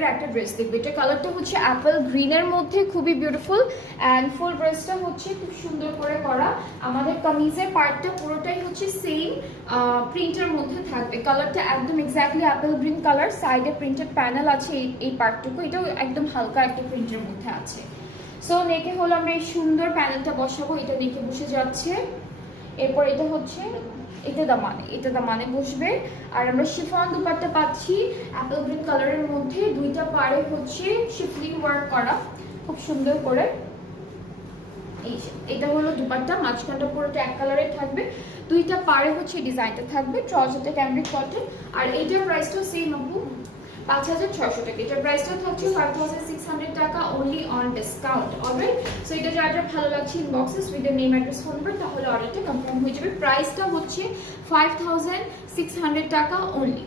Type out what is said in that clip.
কালারের একটা ড্রেস দেখবে। এটা কালারটা হচ্ছে অ্যাপেল গ্রিনের মধ্যে, খুবই বিউটিফুল অ্যান্ড ফুল ড্রেসটা হচ্ছে খুব সুন্দর করে করা। আমাদের কামিজের পার্টটা পুরোটাই হচ্ছে সেম প্রিন্টের মধ্যে থাকবে। কালারটা একদম এক্স্যাক্টলি অ্যাপেল গ্রিন কালার, সাইডে প্রিন্টেড প্যানেল আছে এই পার্টটুকু, এটাও একদম হালকা একটা প্রিন্টের মধ্যে আছে। সো নেকে হলো আমরা এই সুন্দর প্যানেলটা বসাবো, এটা নেকে বসে যাচ্ছে। এরপর এটা হচ্ছে এটা দামানে বসবে। আর আমরা শিফন দুপাট্টা পাচ্ছি অ্যাপেল গ্রিন কালারের মধ্যে, দুইটা পাড়ে হচ্ছে শিফলিং ওয়ার্ক করা খুব সুন্দর করে। এই এটা হলো দুপাট্টা, মাঝখানটা পুরোটা এক কালারের থাকবে, দুইটা পাড়ে হচ্ছে ডিজাইনটা থাকবে। ট্রাউজারটা ক্যামব্রিক কটন। আর এইটার প্রাইসটাও সেম আপু, 5600 টাকা। এটার প্রাইসটা থাকছে 5600 টাকা only on discount. Alright, so এটা যার যার ভালো লাগছে inboxes with the name address phone number, তাহলে অর্ডারটা কনফার্ম হয়ে যাবে। প্রাইসটা হচ্ছে 5600 টাকা অনলি।